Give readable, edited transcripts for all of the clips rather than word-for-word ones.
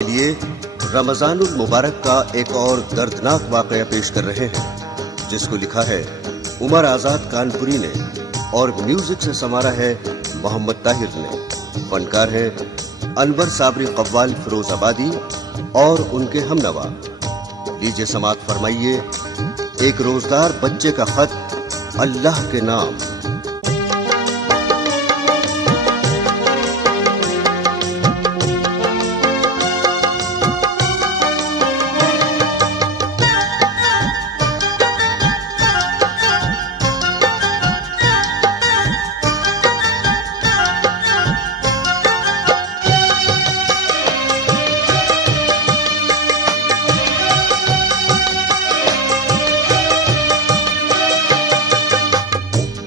लिए रमजानुल मुबारक का एक और दर्दनाक वाकया पेश कर रहे हैं, जिसको लिखा है उमर आजाद कानपुरी ने और म्यूजिक से संवारा है मोहम्मद ताहिर ने। फनकार है अनवर साबरी कव्वाल फिरोजाबादी और उनके हमनवा। लीजिए समात फरमाइए एक रोजदार बच्चे का खत अल्लाह के नाम।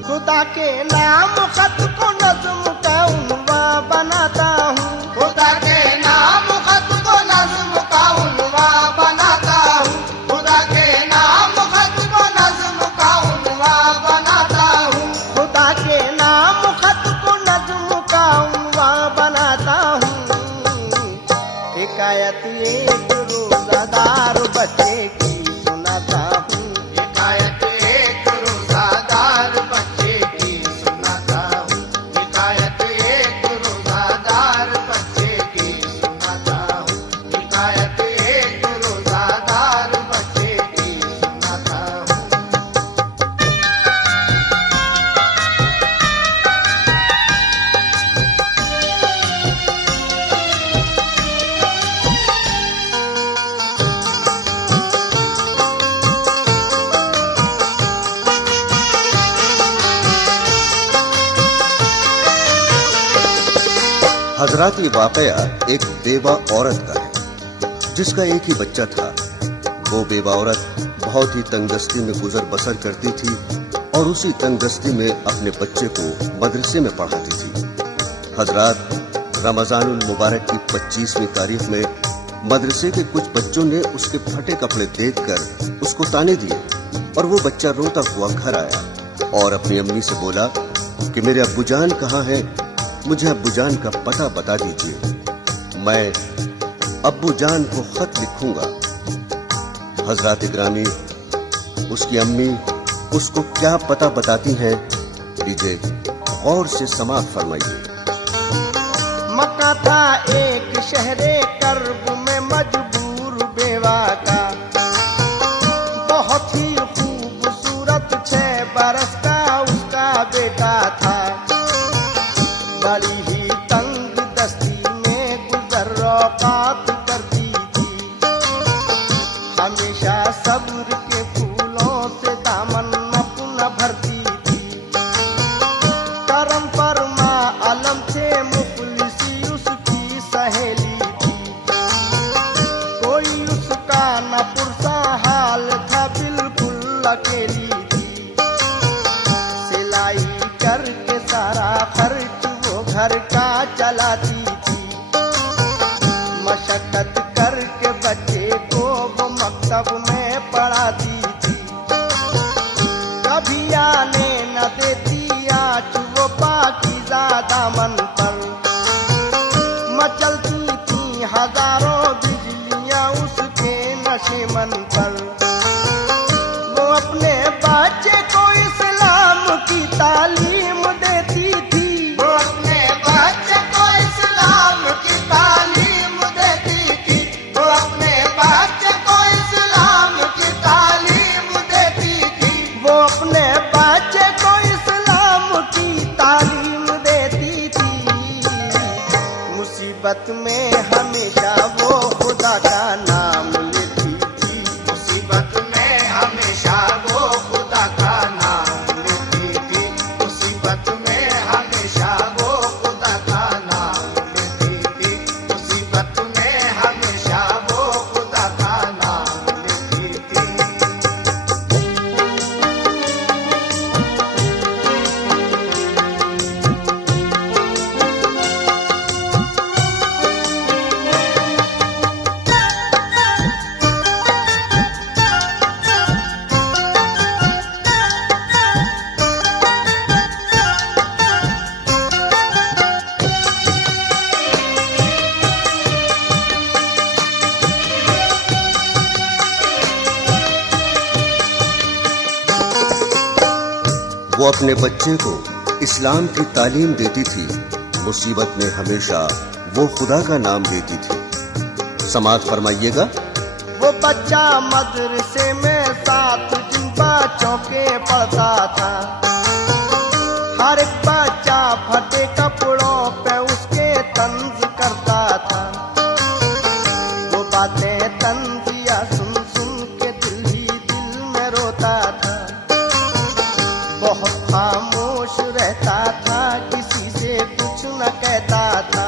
खुदा के नाम खत को नज़्म का उन्वा बनाता हूँ। खुदा के नाम खत को नज़्म का उन्वा बनाता हूँ। खुदा के नाम खत को नज़्म का उन्वा बनाता हूँ। खुदा के नाम खत को नज़्म का उन्वा बनाता हूँ। हिकायत एक रोज़ादार बच्चे की सुनाता हूँ। हिकायत एक रोज़ादार बच्चे की सुनाता हूँ। हिकायत एक रोज़ादार बच्चे की सुनाता हूँ। हिकायत एक रोज़ादार बच्चे की सुनाता हूँ। हजरात, ये वाकया एक बेवा औरत का है जिसका एक ही बच्चा था। वो बेवा औरत बहुत ही तंगदस्ती में गुजर बसर करती थी और उसी तंगदस्ती में अपने बच्चे को मदरसे में पढ़ाती थी। हजरात, रमजानुल मुबारक की 25वीं तारीख में मदरसे के कुछ बच्चों ने उसके फटे कपड़े देखकर उसको ताने दिए और वो बच्चा रोता हुआ घर आया और अपनी अम्मी से बोला कि मेरे अब्बूजान कहाँ हैं, मुझे अब्बूजान का पता बता दीजिए, मैं अब्बूजान को खत लिखूंगा। हजरात इकरामी, उसकी अम्मी उसको क्या पता बताती हैं, लीजिए गौर से समात फरमाइए। मक्का था एक शहरे कर्ब में मजबूर बेवा का, बहुत ही खूबसूरत 6 बरस का उसका बेटा था। बड़ी ही तंग दस्ती में गुजर औकात करती थी। हमेशा सब्र के फूलों से दामन अपना भरती थी। करम पर माँ अलम थे, मुफलिसी उसकी सहेली थी। कोई उसका न पुरसा हाल था, बिल्कुल अकेली थी। सिलाई करके सारा खर्च घर का चलाती थी। मशक्कत करके बच्चे को वो मकतब में पढ़ाती थी। कभी आने न देती आँच वो पाकीज़ा दामन पर। मचलती थी हजारों बिजलियाँ उसके नशेमन पर। वो अपने बच्चे को इस्लाम की तालीम देती थी। मुसीबत में हमेशा वो खुदा का नाम लेती थी। मुसीबत वो अपने बच्चे को इस्लाम की तालीम देती थी। मुसीबत में हमेशा वो खुदा का नाम लेती थी। समाअत फरमाइएगा। वो बच्चा मदरसे में 7 दिन बच्चों के पढ़ता था। हर एक बच्चा फटे कपड़ों पे उसके तंज करता था। वो बातें तंजिया सुन सुन के दिल ही दिल में रोता था। बहुत खामोश रहता था, किसी से कुछ न कहता था।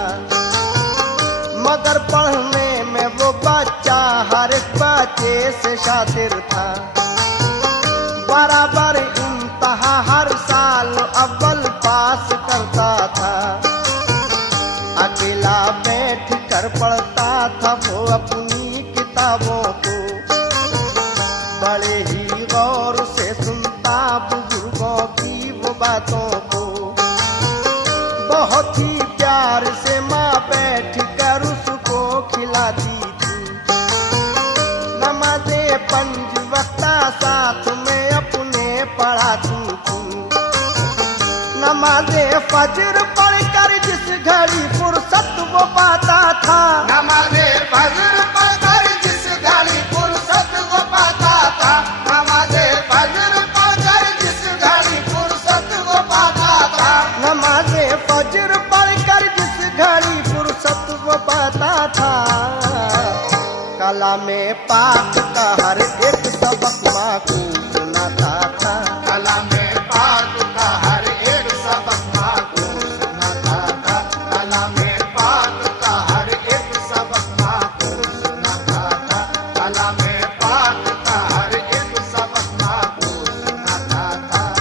मगर पढ़ने में वो बच्चा हर एक बच्चे से शातिर था। बराबर इम्तिहान हर साल अव्वल पास करता था। अकेला बैठ कर पढ़ता था वो अपनी किताबों को। बड़े ही गौर से सुनता बुजुर्गों की वो बातों को। बहुत ही प्यार से माँ बैठ कर उसको खिलाती थी। नमाज़े 5 वक्त साथ में अपने पढ़ाती थी। नमाज़े फजर पढ़कर जिस घड़ी फुर्सत वो पाता था। नमाज़े फजर पढ़कर जिस घड़ी फुर्सत वो पाता था। नमाज़े फजर पढ़कर जिस घड़ी फुर्सत वो पाता था। नमाज़े फजर पढ़कर जिस घड़ी फुर्सत वो पाता था। कलामे पाक का हर एक सबक माँ को सुनाता था। कलामे पाक का हर एक सबक माँ को सुनाता था। कलामे पाक का हर एक सबक माँ को सुनाता था। कलामे पाक का हर एक सबक माँ को सुनाता था।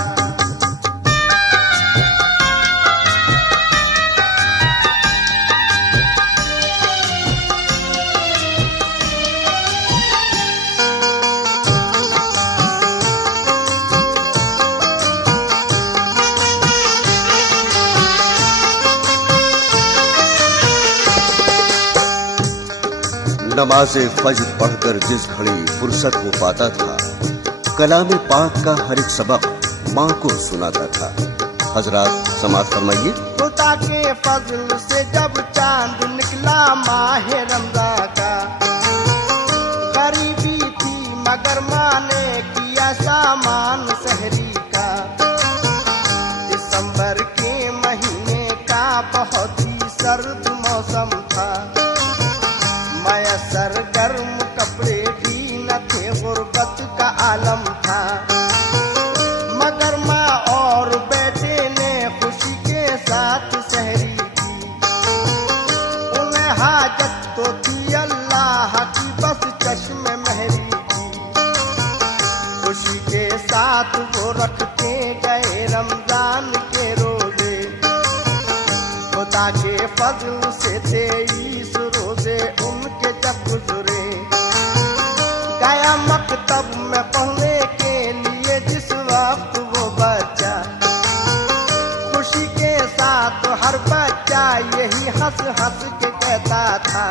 नमाज़े फज्र पढ़कर जिस घड़ी फुर्सत वो पाता था। कलाम पाक का हर एक सबक माँ को सुनाता था। हजरात समाअत फरमाइए। खुदा के फजल से जब चांद निकला माह रमज़ान का। गरीबी थी मगर माँ ने किया सामान सहरी का। दिसंबर के महीने का बहुत ही सर्द मौसम था। मयसर गर्म कपड़े भी न थे, गुर्बत का आलम था। मगर माँ और बेटे ने खुशी के साथ सहरी की। उन्हें हाजत तो थी अल्लाह की, बस चश्मे महरी की। खुशी के साथ वो रखते गए रमजान के रोजे। खुदा के फजल से 23 रोजे उनके जब गुजरे। गया मकतब में पढ़ने के लिए जिस वक्त वो बच्चा। खुशी के साथ हर बच्चा यही हंस हंस के कहता था।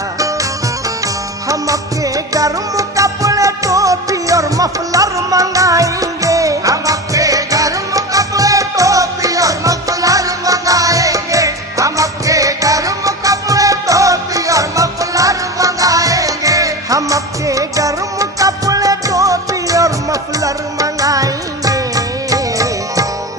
हम अपने गर्म कपड़े टोपी और मफलर मंगाएंगे। हम अपने गर्म कपड़े टोपी और मफलर मंगाएंगे। हम अपने गर्म कपड़े टोपी और मफलर मंगाएंगे। हम अपने गर्म कपड़े टोपी और मफलर मंगाएंगे।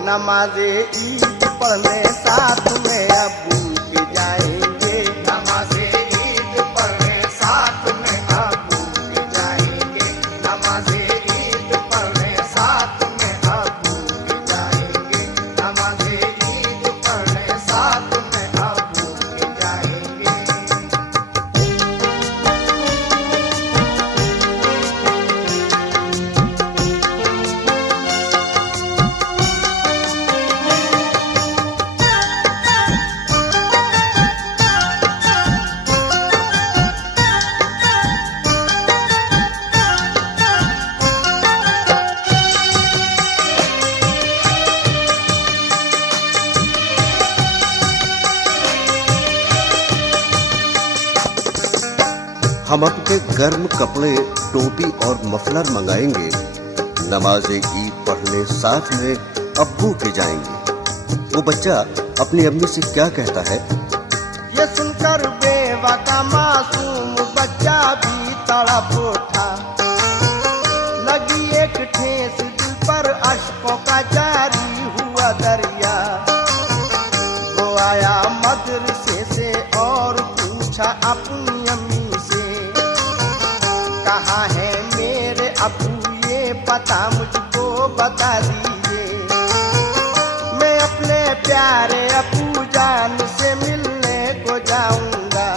नमाज़े ईद पढ़ने साथ में अबू के जाएंगे। नमाज़े ईद पढ़ने साथ में अबू के जाएंगे। नमाज़े ईद पढ़ने साथ में अबू के जाएंगे। नमाज़े ईद पढ़ने साथ में अबू के जाएंगे। हम अपने गर्म कपड़े टोपी और मफलर मंगाएंगे। नमाज़े ईद पढ़ने साथ में अब्बू के जाएंगे। वो बच्चा अपनी अम्मी से क्या कहता है? ये सुनकर बेवा का मासूम बच्चा भी तड़प उठा। लगी एक ठेस दिल पर अश्कों का जारी हुआ दरिया। वो आया मदरसे से और पूछा अपनी अम्मी से, कहाँ है मेरे अब्बू ये पता मुझको बता दीजिए। मैं अपने प्यारे अब्बू जान से मिलने को जाऊंगा।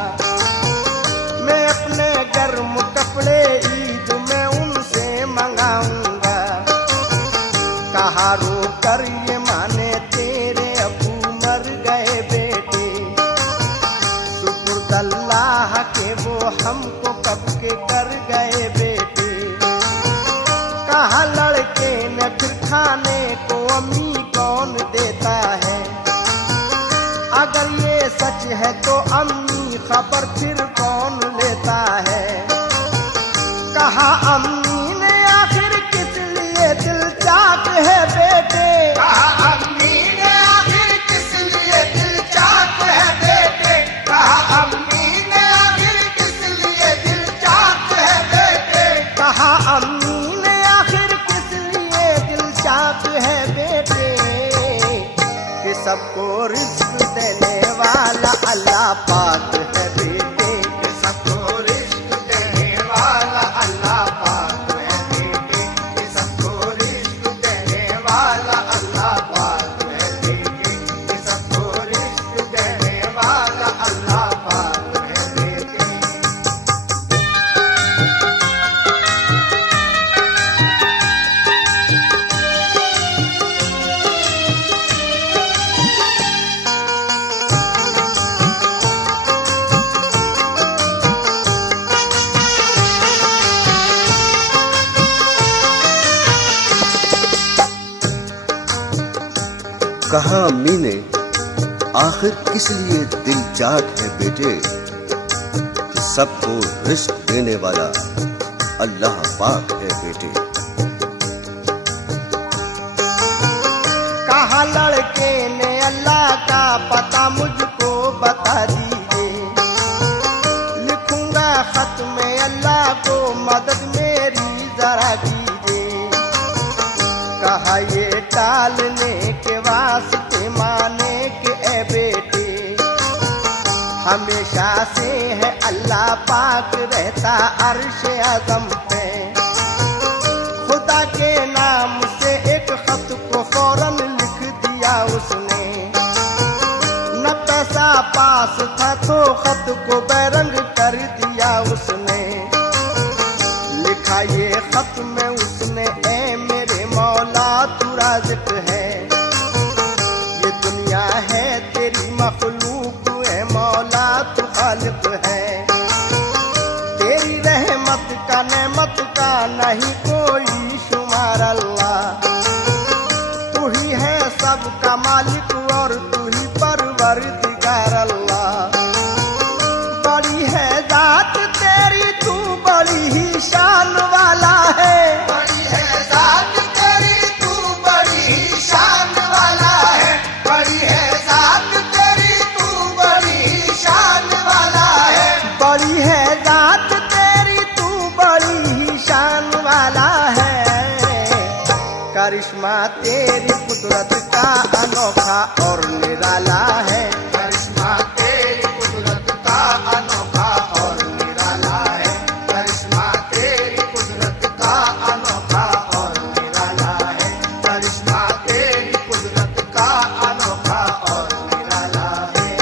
मैं अपने गर्म कपड़े ईद में उनसे मंगाऊंगा। कहा रो कर ये माने तेरे अब्बू मर गए बेटे। शुक्र अल्लाह के वो हमको कब के कर गए बेटे। कहा लड़के ने फिर खाने को अम्मी कौन देता है। अगर ये सच है तो अम्मी खबर फिर कौन लेता है। कहा अम्मी ने आखिर किस लिए दिल चाक है बेटे। कहा अम्मी ने आखिर किस लिए दिल चाक है बेटे। कहा अम्मी ने आखिर किस लिए दिल चाक है बेटे। कहा अम्मी ने आखिर किस लिए दिल चाक है बेटे। कि सबको रिज़्क़ देने वाला अल्लाह पाक है बेटे। कि सबको रिज़्क़ देने वाला अल्लाह पाक है बेटे। कि सबको रिज़्क़ देने वाला अल्लाह पाक है बेटे। कि सबको रिज़्क़ देने वाला अल्लाह पाक है बेटे। कहा अम्मी ने आखिर किस लिए दिल चाक है बेटे। कि सबको रिज़्क़ देने वाला अल्लाह पाक है बेटे। कहा लड़के ने अल्लाह का पता मुझको बता दीजिए। लिखूंगा खत में अल्लाह को मदद मेरी जरा कीजिए। कहा ये टालने के वास्ते माने के ए बेटे। हमेशा से है अल्लाह पाक रहता अर्श आज़म पे। खुदा के नाम से एक खत को फौरन लिख दिया उसने। न पैसा पास था तो खत को बैरंग कर दिया उसने। लिखा ये खत में उसने, ए मेरे मौला तू राज़िक है। ये दुनिया है तेरी मखलूक, ए मौला तू खालिक है। तेरी रहमत का नेमत का नहीं कोई शुमार अल्लाह। तू ही है सबका मालिक और तू ही परवरदिगार अल्लाह। बड़ी है जात तेरी, तू बड़ी ही शान वाला है। बड़ी है ज़ात तेरी, तू बड़ी ही शान वाला है। बड़ी है ज़ात तेरी, तू बड़ी ही शान वाला है। बड़ी है जात तेरी, तू बड़ी ही शान वाला है। करिश्मा तेरी कुदरत का अनोखा और निराला है। करिश्मा तेरी कुदरत का अनोखा और निराला है। करिश्मा तेरी कुदरत का अनोखा और निराला है। करिश्मा तेरी कुदरत का अनोखा और निराला है।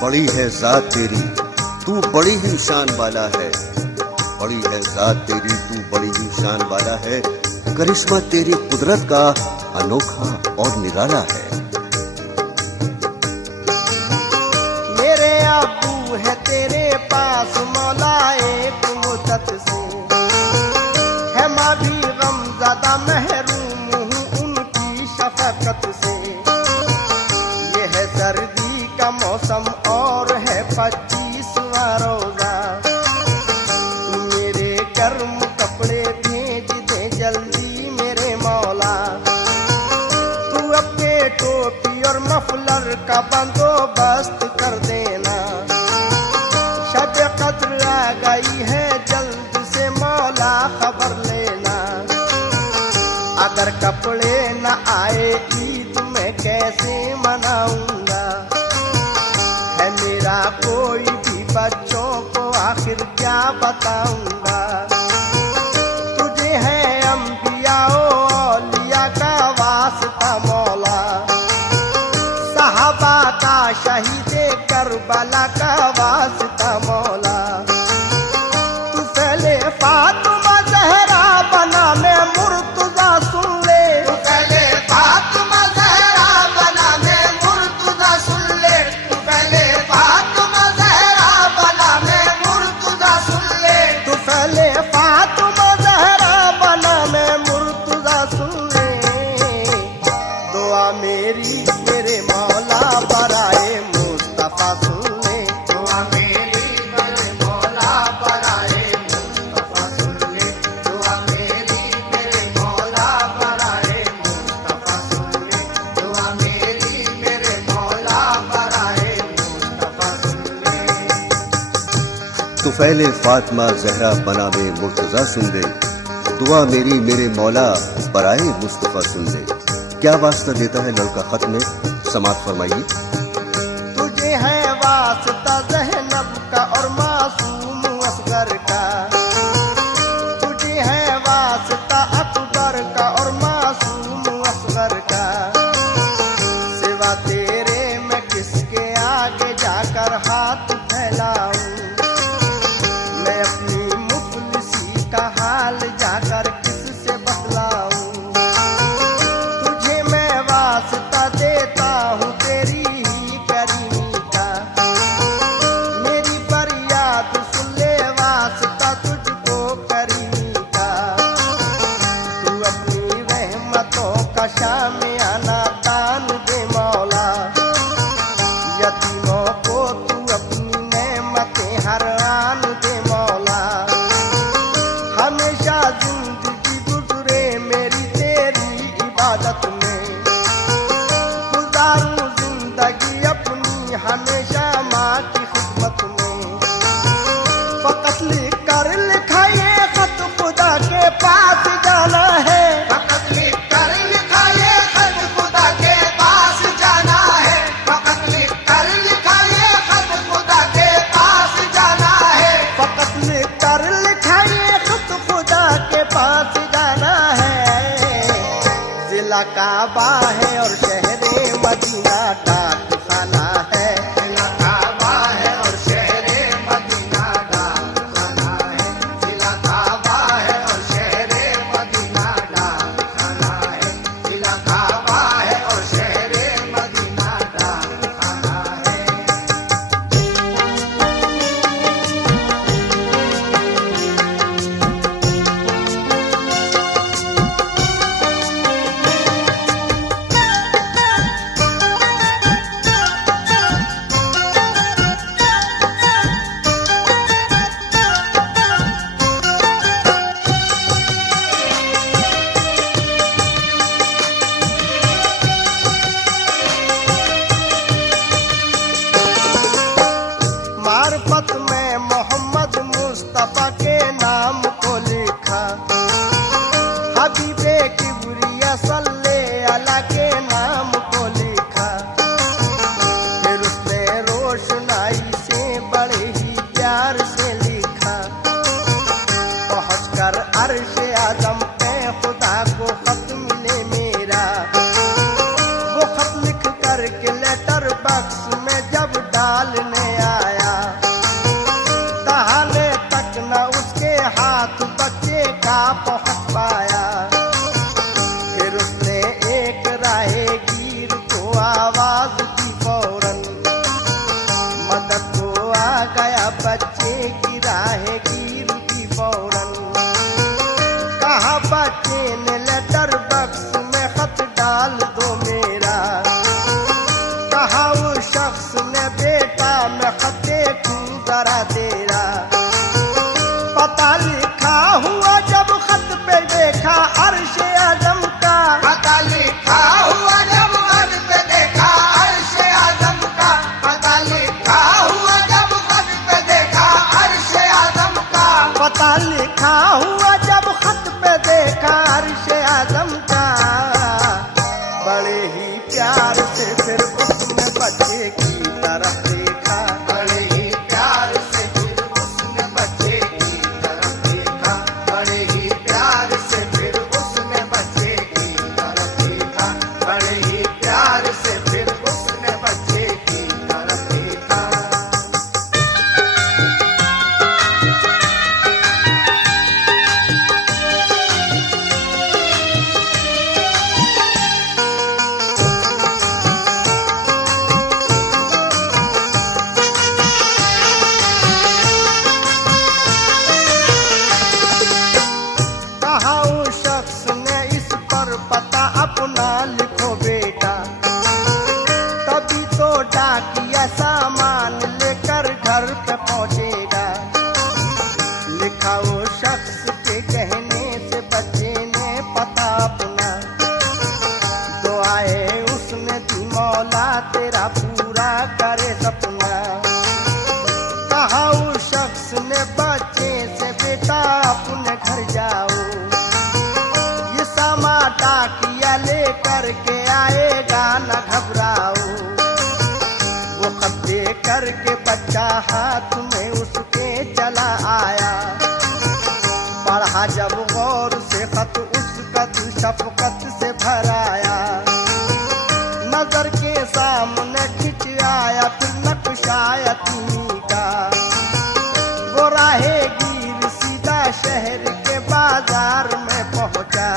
बड़ी है जात तेरी, तू बड़ी ही शान वाला है। बड़ी है जात तेरी, तू बड़ी ही शान वाला है। करिश्मा तेरी कुदरत का अनोखा और निराला है। मेरे अब्बू है तेरे पास मौला एक मुद्दत से, है माँ भी गमज़दा महरूम हूँ उनकी शफकत से। ये है सर्दी का मौसम और है 25वां रोजा, मेरे गर्म कपड़े भेज दे जल्दी मेरे मौला। तू अपने टोपी और मफलर का बंदोबस्त कर देना, शब कद्र आ गई है जल्द से मौला खबर लेना। अगर कपड़े न आए ईद में कैसे मनाऊंगा, है मेरा कोई भी बच्चों को आखिर क्या बताऊंगा। तुझे है अंबिया औलिया का वास्ता मौला, सहाबा का शहीदे करबला का वास्ता मौला। तू पहले फातिमा ज़हरा बना मैं मुर्तज़ा सुन ले, तू पहले फातिमा ज़हरा बना मैं मुर्तज़ा सुन ले, तू पहले फातिमा ज़हरा बना मैं मुर्तज़ा सुन ले। तू पहले फातिमा ज़हरा बना मैं मुर्तज़ा सुन ले। दुआ मेरी मेरे मौला बराए मुस्तफा सुन ले, दुआ मेरी मेरे मौला बराए मुस्तफा सुन ले, दुआ मेरी मेरे मौला बराए मुस्तफा सुन ले, दुआ मेरी मेरे मौला बराए मुस्तफा सुन ले। तुफैले फातिमा ज़हरा बना में मुर्तज़ा सुन दे, दुआ मेरी मेरे मौला बराए मुस्तफ़ा सुन दे। क्या वास्ता देता है लड़का खत में, समाअत फरमाइए। तुझे है वास्ता ज़हनब का और मासूम असगर का, तुझे है वास्ता अकबर का और मासूम असगर का। सिवा तेरे मैं किसके आगे जाकर हाथ फैलाऊं, मैं अपनी मुफलिसी का हाल जाकर किससे बतलाऊं। तुझे मैं वास्ता देता हूँ तेरी ही करीमी का, मेरी फरियाद सुन ले वास्ता तुझको करीमी का। तू अपनी रहमतों का शामियाना तान दे मौला, यतीमों को तू अपनी नेमतें हर आन दे मौला। हमेशा जिंदगी गुजरे मेरी तेरी इबादत में, गुजारूं जिंदगी अपनी हमेशा माँ की खिदमत में। फकत लिख कर लिखा ये खत खुदा के पास जाना है, फकत लिख कर लिखा ये खत खुदा के पास जाना है, फकत लिख कर लिखा ये खत खुदा के पास जाना है। फकत लिख कर लिखा ये खत खुदा के पास जाना है। जिला काबा है और शहरे मदीना डाक खाना है, जिला काबा है और शहरे मदीना डाक खाना है, जिला काबा है और शहरे मदीना डाक खाना है, जिला काबा है और शहरे मदीना डाक खाना है। मार्फत में मोहम्मद मुस्तफा के नाम को लिखा, हबीबे किबरिया सल्ले अला के नाम को लिखा। फिर उसने रोशनाई से बड़े ही प्यार से लिखा, पहुंचकर अर्श आजम पे खुदा को खत मिले मेरा। वो खत लिख करके लेटर बक्स में जब डालने आया, दहाने तक न उस करा तेरा। पता लिखा हुआ जब खत पे देखा अर्श आजम का, पता लिखा हुआ जब खत पे देखा अर्श आजम का, पता लिखा हुआ जब खत पे देखा अर्श आजम का, पता लिखा हुआ जब खत पे देखा अर्श आजम का। बड़े ही प्यार से फिर उसने बच्चे की तरफ देखा, बड़े ही प्यार से फिर उसने बच्चे की तरफ देखा, बड़े ही प्यार से फिर उसने बच्चे की तरफ देखा, बड़े ही प्यार से फिर उसने बच्चे की तरफ देखा। कहा उस शख्स ने इस पर पता अपना लिखो बेटा, तभी तो डाकिया सामान लेकर घर पे पहुंचेगा। लिखा वो शख्स के कहने से बच्चे ने पता अपना, दुआएं उसने दी मौला तेरा पूरा करे सपना। कहा उस शख्स ने बच्चे से बेटा अपने घर जाओ, ये सामा डाकिया लेकर के आएगा न घबराओ। वो खत दे करके बच्चा हाथ में उसके चला आया, पढ़ा जब गौर से खत उसका दिल शफकत से भराया। नजर के सामने खिंच आया फिर नक्शा यतीमी का, वो राहेगीर सीधा शहर के बाजार में पहुंचा।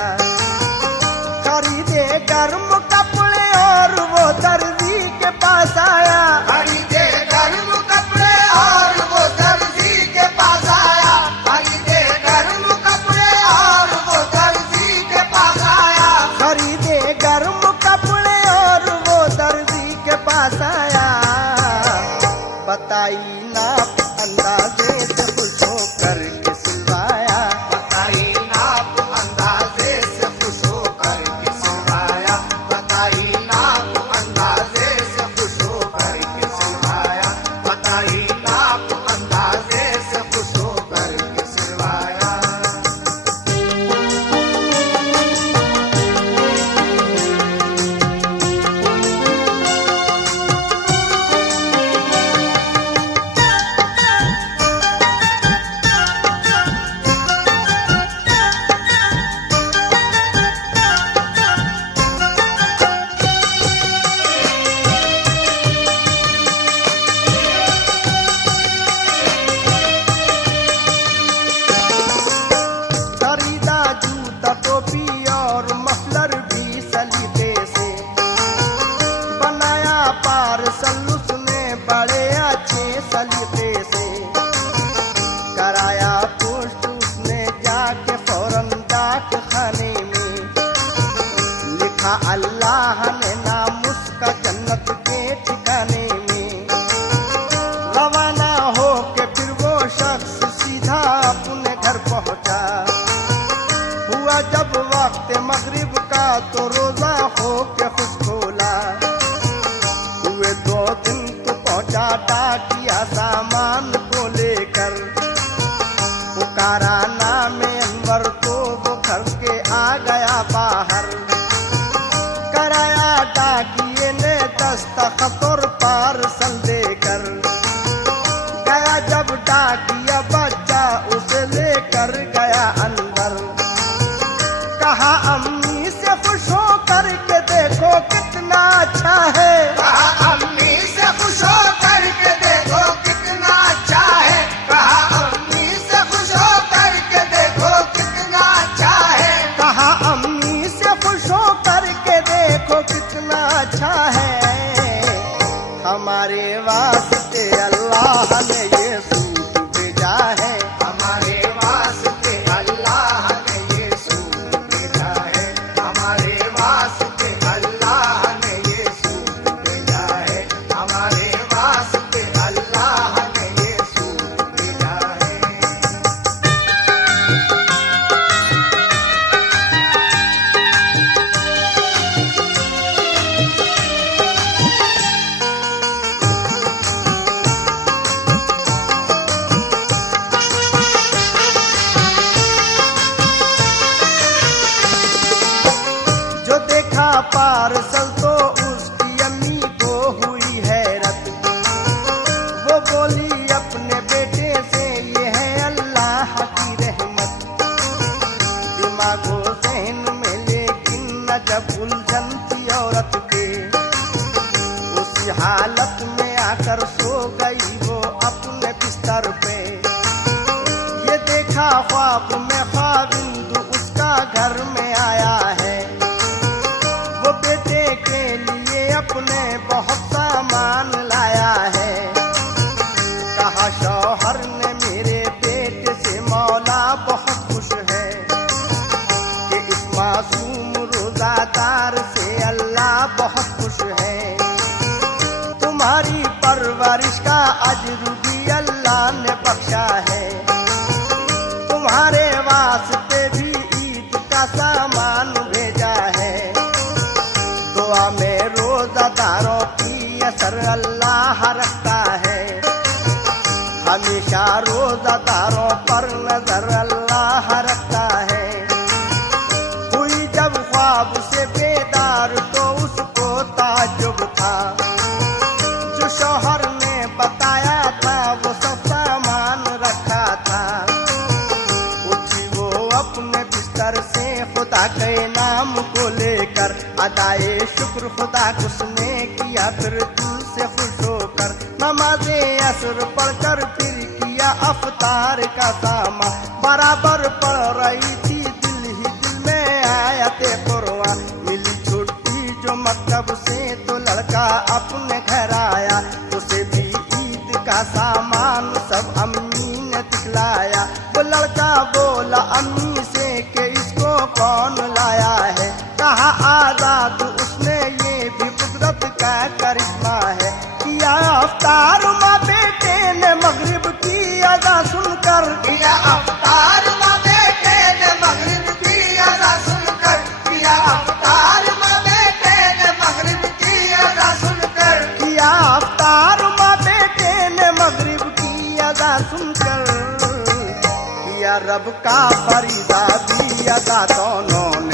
खरीदे गर्म कपड़े और वो दर्जी के पास आया, खरीदे गर्म कपड़े और वो दर्जी के पास आया, खरीदे गर्म कपड़े और वो दर्जी के पास आया, खरीदे गर्म कपड़े और वो दर्जी के पास आया। बताई नाप अंदाजे से खुश होकर के सिलवाया, बताई नाप अंदाजे से खुश होकर के सिलवाया, बताई नाप अंदाजे से खुश होकर के सिलवाया, बताई नाप अंदाजे से खुश होकर के सिलवाया। खरीदा जूता टोपी और मफलर भी सलीके से, बनाया पार्सल उसने बड़े अच्छे सलीके से। कराया पोस्ट उसने जाके फौरन डाक खाने में, लिखा अल्लाह ने नाम उसका जन्नत के ठिकाने में। रवाना हो के फिर वो शख्स सीधा अपने घर पहुंचा। हुआ जब वक्त मगरिब का तो रोजा हो के खुश खोला। हुए 2 दिन तो पहुंचा डाकिया सामान को लेकर, पुकारा नाम अनवर तो वो घर के आ गया बाहर। कराया डाकिए ने दस्तखत और पार्सल देकर, गया जब डाकिया बच्चा उसे लेकर गया अंदर। कहा अम्मी से खुश हो करके देखो कितना अच्छा है, कहा अम्मी से खुश हो करके देखो कितना अच्छा है, कहा अम्मी से खुश हो करके देखो कितना अच्छा है, कहा अम्मी से खुश हो करके देखो कितना अच्छा है। हमारे वास्ते अल्लाह ने ये सूट भेजा है, हमारे वास्ते अल्लाह ने ये सूट भेजा है, हमारे वास्ते अल्लाह ने ये सूट भेजा है, हमारे वास्ते अल्लाह ने ये सूट देखा ख्वाब में ख्वाबिंद उसका घर में आया है। वो बेटे के लिए अपने बहुत सामान लाया है। कहा शौहर ने मेरे बेटे से मौला बहुत खुश है कि इस मासूम रोजादार से अल्लाह बहुत खुश है। तुम्हारी परवरिश का अज्र भी अल्लाह ने बख्शा है। तुम्हारे वास्ते भी ईद का सामान भेजा है। दुआ में रोजादारों की असर अल्लाह रखता है। हमेशा रोजादारों पर नजर अल्लाह रखता है। हुई जब ख्वाब से बेदार तो उसको ताज्जुब था। जो शौहर ने बताया था वो सब सामान रखा था। उठी वो अपने बिस्तर से खुदा के नाम को लेकर अदाए शुक्र खुदा उसने किया फिर दिल से खुश होकर। नमाज़े असर पढ़कर फिर किया अफ्तार का सामा। बराबर पढ़ रही थी दिल ही दिल में आयते कुरान। मिली छुट्टी जो मकतब से तो लड़का अपने घर आया। उसे भी ईद का सामान सब अम्मी ने दिखलाया। वो लड़का बोला अम्मी से कि इसको कौन लाया है। कहा आजाद उसने ये भी कुदरत का करिश्मा है। किया अफ्तार माँ बेटे ने मगरिब की अदा सुनकर। किया अफ्तार माँ बेटे ने मगरिब की अदा सुनकर। किया अफ्तार माँ बेटे ने मगरिब की अदा सुनकर। किया अफ्तार माँ बेटे ने मगरिब की अदा सुनकर। किया रब का फरीदा भी अदा दोनों ने